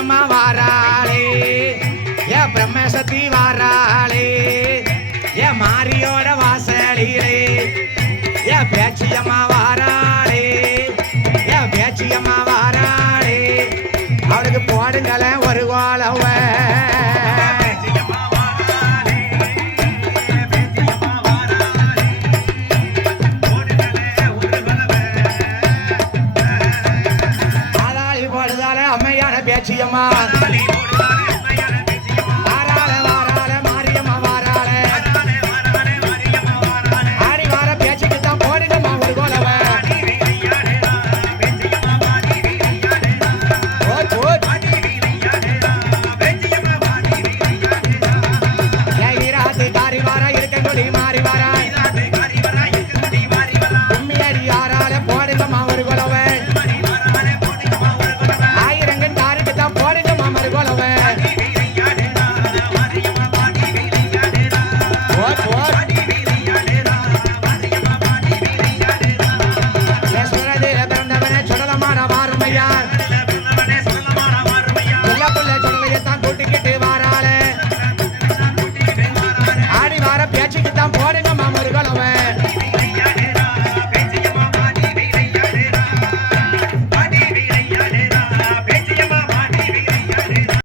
வாராளே. ஏ பிரம்மசக்தி வாராளே. ஏ மாரியோட வாசலிலே. ஏ பேச்சியம்மா வாராளே. ஏ பேச்சியம்மா வாராளே. அவளுக்கு போடுங்களேன் ஒரு கோலவ ஆதாளி பேச்சியம்மா. வாராள வாராள மாரியம்மா வாராள. மாறி வாரா. உண்மையடி யாரால போடுங்கம்மா